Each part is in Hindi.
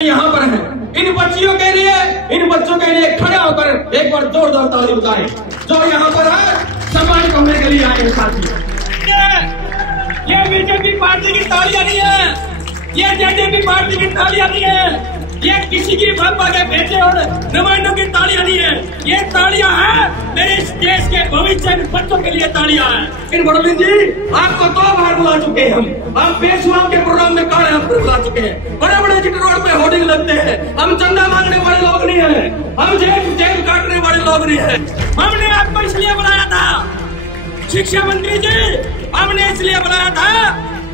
यहाँ पर हैं। इन बच्चियों के लिए, इन बच्चों के लिए खड़े होकर एक बार जोरदार ताली बजाएं जो यहाँ पर है सम्मान करने के लिए आए साथी। ये बीजेपी पार्टी की तालियां नहीं है, ये जेजेपी पार्टी की तालियां नहीं है, ये किसी की बापा के बेटे और नुमाइंदों की तालियां नहीं है, ये तालियां हैं मेरे इस देश के भविष्य के बच्चों के लिए तालियां हैं। इन बड़ोली जी आपको 2 बार बुला चुके हैं हम पेशवाओं के प्रोग्राम में काले हाथ पर बुला चुके हैं। बड़े बड़े जिट रोड पे होर्डिंग लगते हैं। हम चंदा मांगने वाले लोग नहीं है, हम जेब काटने वाले लोग नहीं है। हमने आपको इसलिए बुलाया था शिक्षा मंत्री जी, हमने इसलिए बुलाया था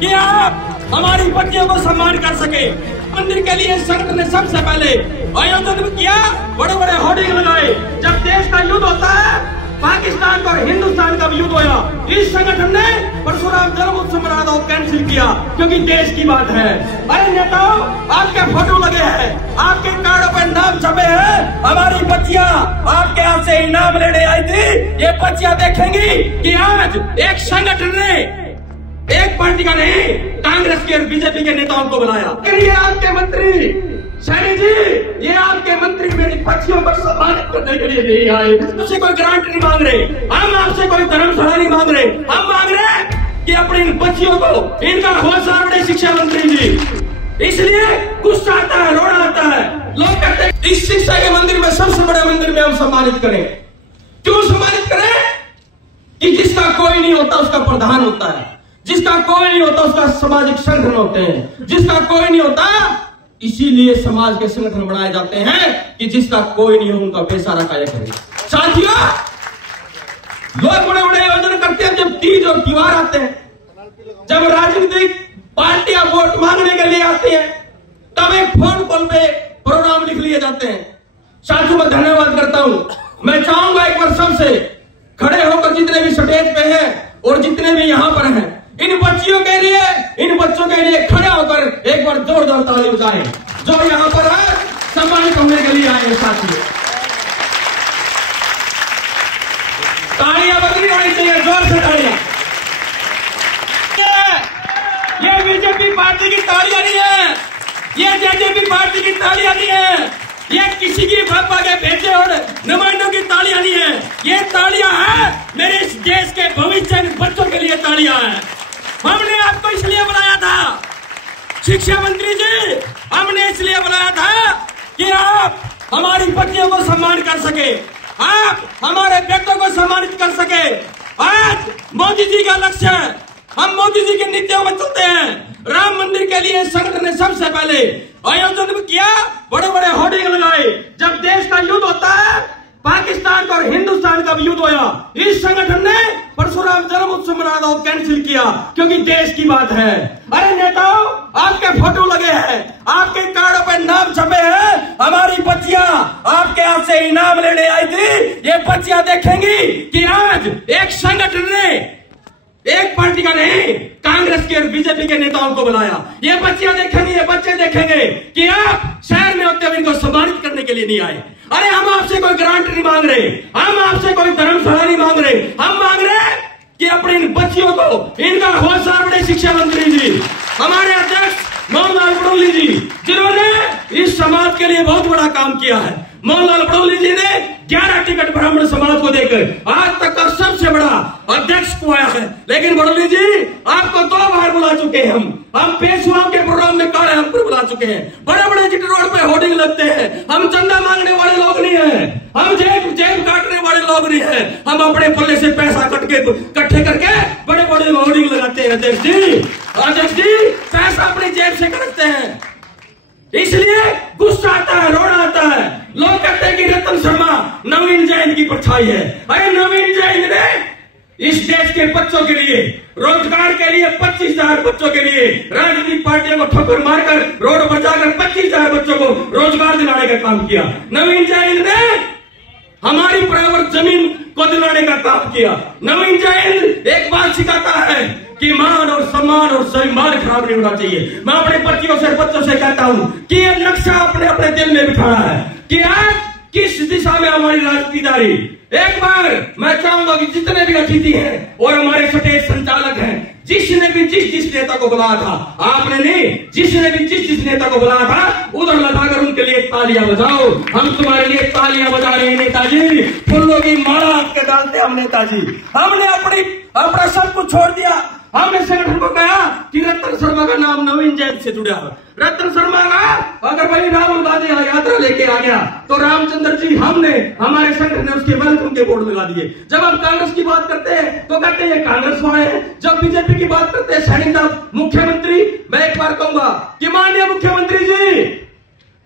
कि आप हमारी बच्चियों को सम्मान कर सके। मंदिर के लिए संगठन ने सबसे पहले आयोजन किया, बड़े बड़े होर्डिंग लगाए। जब देश का युद्ध होता है, पाकिस्तान का और हिंदुस्तान का भी युद्ध होया, इस संगठन ने परशुराम जन्म उत्सव मनाना कैंसिल किया क्योंकि देश की बात है। अरे नेताओं, आपके फोटो लगे हैं, आपके कार्डों पर नाम छपे हैं, हमारी बच्चियां आपके हाथ से इनाम लेने आई थी। ये बच्चियां देखेंगी कि आज एक संगठन ने, एक पार्टी का नहीं, कांग्रेस के और बीजेपी के नेताओं को बुलाया। ये आपके मंत्री सैनी जी, ये आपके मंत्री मेरी बच्चियों को सम्मानित करने के लिए नहीं आए। आपसे कोई ग्रांट नहीं मांग रहे, हम आपसे कोई धर्मशाला नहीं मांग रहे, हम मांग रहे हैं कि अपनी इन बच्चियों को इनका हौसला बढ़े शिक्षा मंत्री जी। इसलिए गुस्सा आता है, रोना आता है। लोग कहते हैं इस शिक्षा के मंदिर में, सबसे बड़े मंदिर में हम सम्मानित करें। क्यों सम्मानित करें? कि जिसका कोई नहीं होता उसका प्रधान होता है, जिसका कोई नहीं होता उसका सामाजिक संगठन होते हैं, जिसका कोई नहीं होता इसीलिए समाज के संगठन बनाए जाते हैं कि जिसका कोई नहीं हो उनका बेसहारा कार्य करें। साथियों, लोग बड़े बड़े आयोजन करते हैं जब तीज और त्योहार आते हैं, जब राजनीतिक पार्टियां वोट मांगने के लिए आती हैं, तब एक फोन कॉल पे प्रोग्राम लिख लिए जाते हैं। साथियों, मैं धन्यवाद करता हूं। मैं चाहूंगा एक बार सबसे खड़े होकर जितने भी स्टेज पे हैं और जितने भी यहाँ पर हैं, इन बच्चियों के लिए, इन बच्चों के लिए खड़े होकर एक बार जोरदार ताली बजाएं जो यहाँ पर है सम्मान करने के लिए आए साथी। तालियां बदली होनी चाहिए, जोर से तालियां। ये बीजेपी पार्टी की तालियां नहीं है, ये जेजेपी पार्टी की तालियां नहीं है, ये किसी की बापा के बेटे और नुमाइंदों की तालियां नहीं है, ये तालियां हैं मेरे इस देश के भविष्य के बच्चों के लिए तालियां हैं। हमने आपको इसलिए बुलाया था शिक्षा मंत्री जी, हमने इसलिए बुलाया था कि आप हमारी बच्चियों को सम्मान कर सके, आप हमारे बेटों को सम्मानित कर सके। आज मोदी जी का लक्ष्य है, हम मोदी जी के नीतियों में चलते हैं। राम मंदिर के लिए संगठन ने सबसे पहले आयोजन किया, बड़े बड़े होर्डिंग लगाए। जब देश का युद्ध होता है, पाकिस्तान का और हिंदुस्तान का भी युद्ध होया, इस संगठन ने परशुराम जन्म उत्सव मनाना कैंसिल किया क्योंकि देश की बात है। अरे नेताओं, आपके फोटो लगे हैं, आपके कार्डों पर नाम छपे हैं, हमारी बच्चियां आपके हाथ से इनाम लेने आई थी। ये बच्चियां देखेंगी कि आज एक संगठन ने, एक पार्टी का नहीं, कांग्रेस के और बीजेपी के नेताओं को बुलाया। ये बच्चियां देखेंगे, ये बच्चे देखेंगे कि आप शहर में होते हुए इनको सम्मानित करने के लिए नहीं आए। अरे हम आपसे कोई ग्रांट नहीं मांग रहे, हम आपसे कोई धर्मशाला नहीं मांग रहे, हम मांग रहे हैं कि अपनी इन बच्चियों को इनका हौसला बढ़े शिक्षा मंत्री जी, हमारे अध्यक्ष मोहनलाल बड़ौली जी, जिन्होंने इस समाज के लिए बहुत बड़ा काम किया है। मोहनलाल बड़ौली जी ने 11 टिकट ब्राह्मण समाज को देकर आज तक का सबसे बड़ा अध्यक्ष को आया है। लेकिन बड़ौली जी आपको 2 बार बुला चुके हैं हम पेशवाओं के प्रोग्राम में काले हाथ पर बुला चुके हैं। बड़े बड़े जिट रोड पे होर्डिंग लगते हैं। हम चंदा मांगने वाले लोग नहीं है, हम जेब काटने वाले लोग नहीं है, हम अपने पल्ले से पैसा इकट्ठे करके बड़े बड़े होर्डिंग लगाते हैं। अध्यक्ष जी पैसा अपनी जेब से खर्चते हैं, इसलिए गुस्सा आता है, रोना आता है। लोग कहते हैं कि रतन शर्मा नवीन जैन की परछाई है। अरे नवीन जैन ने इस देश के बच्चों के लिए, रोजगार के लिए 25,000 बच्चों के लिए राजनीतिक पार्टियों को ठोकर मारकर रोड पर जाकर 25,000 बच्चों को रोजगार दिलाने का काम किया। नवीन जैन ने हमारी बराबर जमीन को दिलाने का काम किया। नवीन जैन एक बात सिखाता है कि मान और सम्मान और सम्मान खराब नहीं होना चाहिए। मैं अपने बच्चों से कहता हूं कि ये नक्शा अपने दिल में बिठाना है कि आज किस दिशा में हमारी राजनीति जा रही। एक बार मैं चाहूंगा कि जितने भी अतिथि हैं और हमारे स्टेज संचालक हैं, जिसने भी जिस नेता को बुलाया था, आपने नहीं, जिसने भी जिस नेता को बुलाया था उधर लगाकर उनके लिए तालियां बजाओ। हम तुम्हारे लिए तालियां बजा रहे हैं नेताजी, फूलों की माला आपके डालते हम नेताजी। हमने अपना सब कुछ छोड़ दिया। हमने संगठन को कहा कि रतन शर्मा का नाम नवीन जैन से जुड़ा है। रतन शर्मा का अगर भाई राहुल गांधी यात्रा लेके आ गया तो रामचंद्र जी हमने हमारे संगठन ने उसके वेलकम के बोर्ड लगा दिए। जब हम कांग्रेस की बात करते हैं तो कहते हैं कांग्रेस वाले हैं, जब बीजेपी की बात करते हैं सैनी साहब मुख्यमंत्री। मैं एक बार कहूंगा कि माननीय मुख्यमंत्री जी,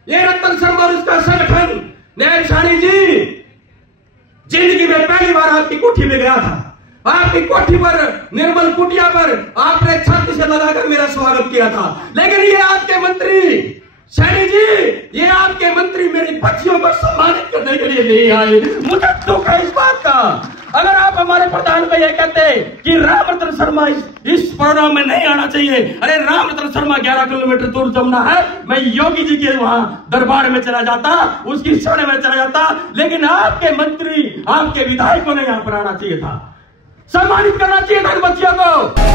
ये रतन शर्मा और इसका संगठन, न्याय सैनी जी, जिंदगी में पहली बार आपकी कोठी में गया था। आपकी कोठी पर, निर्मल कुटिया पर आपने छत से लगाकर मेरा स्वागत किया था। लेकिन ये आपके मंत्री सैनी जी, ये आपके मंत्री मेरी बच्चियों को सम्मानित करने के लिए नहीं आए। मुझे दुख है इस बात का। अगर आप हमारे प्रधान को यह कहते कि रामरतन शर्मा इस प्रोग्राम में नहीं आना चाहिए, अरे रामरतन शर्मा 11 किलोमीटर दूर जमना है, मैं योगी जी के वहां दरबार में चला जाता, उसकी शरण में चला जाता। लेकिन आपके मंत्री, आपके विधायकों ने यहां पर आना चाहिए था, सम्मानित करना चाहिए था इन बच्चियों को।